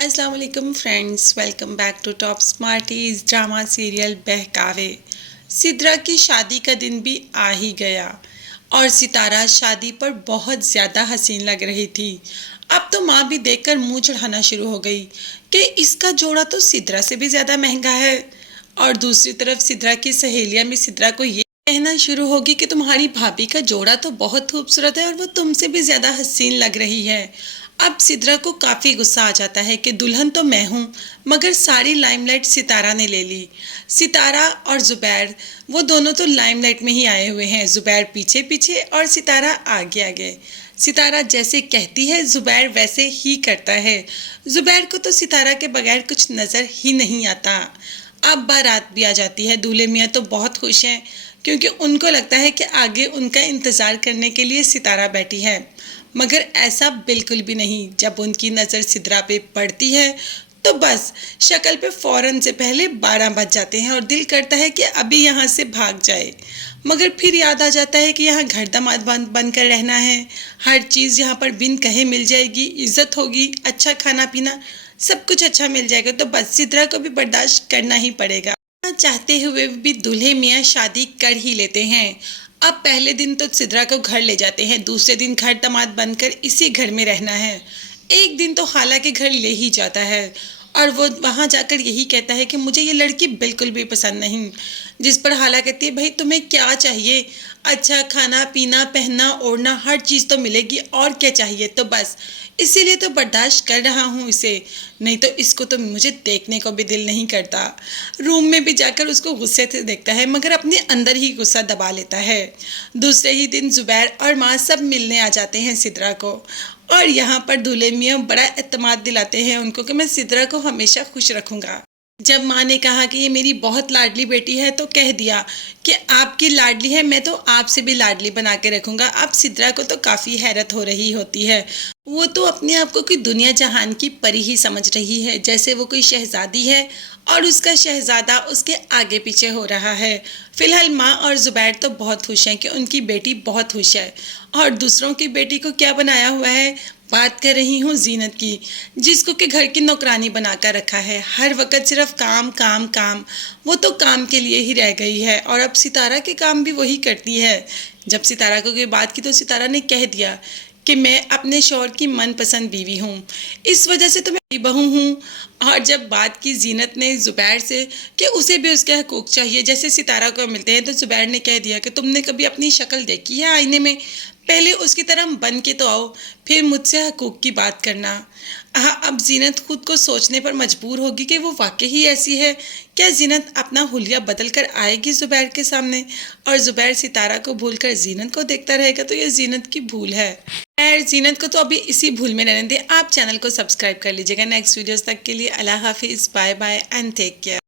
अस्सलाम वालेकुम friends, welcome back to Top Smarties drama serial Behkawe. Sidra की शादी का दिन भी आ ही गया और सितारा शादी पर बहुत ज़्यादा हसीन लग रही थी। अब तो माँ भी देखकर मुंह चढ़ाना शुरू हो गई कि इसका जोड़ा तो सिद्रा से भी ज़्यादा महंगा है। और दूसरी तरफ सिद्रा की सहेलियाँ भी सिद्रा को ये कहना शुरू होगी कि तुम्हारी भाभी का जोड़ा तो बहुत खूबसूरत है और वो तुमसे भी ज़्यादा हसीन लग रही है। अब सिद्रा को काफ़ी गुस्सा आ जाता है कि दुल्हन तो मैं हूँ, मगर सारी लाइमलाइट सितारा ने ले ली। सितारा और ज़ुबैर वो दोनों तो लाइमलाइट में ही आए हुए हैं, ज़ुबैर पीछे पीछे और सितारा आगे आगे। सितारा जैसे कहती है ज़ुबैर वैसे ही करता है। ज़ुबैर को तो सितारा के बगैर कुछ नज़र ही नहीं आता। अब बारात भी आ जाती है। दूल्हे मियाँ तो बहुत खुश हैं क्योंकि उनको लगता है कि आगे उनका इंतज़ार करने के लिए सितारा बैठी है, मगर ऐसा बिल्कुल भी नहीं। जब उनकी नज़र सिद्रा पे पड़ती है तो बस शक्ल पे फ़ौरन से पहले 12 बज जाते हैं और दिल करता है कि अभी यहाँ से भाग जाए, मगर फिर याद आ जाता है कि यहाँ घर दामाद बन कर रहना है। हर चीज़ यहाँ पर बिन कहे मिल जाएगी, इज़्ज़त होगी, अच्छा खाना पीना सब कुछ अच्छा मिल जाएगा, तो बस सिद्रा को भी बर्दाश्त करना ही पड़ेगा। चाहते हुए भी दूल्हे मियाँ शादी कर ही लेते हैं। अब पहले दिन तो सिद्रा को घर ले जाते हैं, दूसरे दिन घर दामाद बनकर इसी घर में रहना है। एक दिन तो खाला के घर ले ही जाता है और वो वहाँ जाकर यही कहता है कि मुझे ये लड़की बिल्कुल भी पसंद नहीं। जिस पर खाला कहती है भाई तुम्हें क्या चाहिए, अच्छा खाना पीना पहनना ओढ़ना हर चीज़ तो मिलेगी, और क्या चाहिए, तो बस इसीलिए तो बर्दाश्त कर रहा हूँ इसे, नहीं तो इसको तो मुझे देखने को भी दिल नहीं करता। रूम में भी जाकर उसको गुस्से से देखता है, मगर अपने अंदर ही गुस्सा दबा लेता है। दूसरे ही दिन ज़ुबैर और माँ सब मिलने आ जाते हैं सिद्रा को, और यहाँ पर दूल्हे मियाँ बड़ा एतमाद दिलाते हैं उनको कि मैं सिद्रा को हमेशा खुश रखूँगा। जब माँ ने कहा कि ये मेरी बहुत लाडली बेटी है तो कह दिया कि आपकी लाडली है, मैं तो आपसे भी लाडली बना के रखूँगा। अब सिद्रा को तो काफ़ी हैरत हो रही होती है। वो तो अपने आप को कोई दुनिया जहान की परी ही समझ रही है, जैसे वो कोई शहजादी है और उसका शहजादा उसके आगे पीछे हो रहा है। फिलहाल माँ और ज़ुबैर तो बहुत खुश हैं कि उनकी बेटी बहुत खुश है, और दूसरों की बेटी को क्या बनाया हुआ है। बात कर रही हूँ जीनत की, जिसको कि घर की नौकरानी बनाकर रखा है, हर वक्त सिर्फ काम काम काम। वो तो काम के लिए ही रह गई है और अब सितारा के काम भी वही करती है। जब सितारा को कोई बात की तो सितारा ने कह दिया कि मैं अपने शौहर की मनपसंद बीवी हूँ, इस वजह से तो मैं बहू हूँ। और जब बात की जीनत ने ज़ुबैर से कि उसे भी उसके हकूक़ चाहिए जैसे सितारा को मिलते हैं, तो ज़ुबैर ने कह दिया कि तुमने कभी अपनी शक्ल देखी है आईने में, पहले उसकी तरह बन के तो आओ, फिर मुझसे हकूक़ की बात करना। हाँ, अब जीनत खुद को सोचने पर मजबूर होगी कि वो वाकई ही ऐसी है। क्या जीनत अपना हुलिया बदल कर आएगी ज़ुबैर के सामने, और ज़ुबैर सितारा को भूलकर जीनत को देखता रहेगा, तो ये जीनत की भूल है। खैर जीनत को तो अभी इसी भूल में रहने दें। आप चैनल को सब्सक्राइब कर लीजिएगा। नेक्स्ट वीडियोस तक के लिए अल्लाह हाफिज़, bye bye and take care.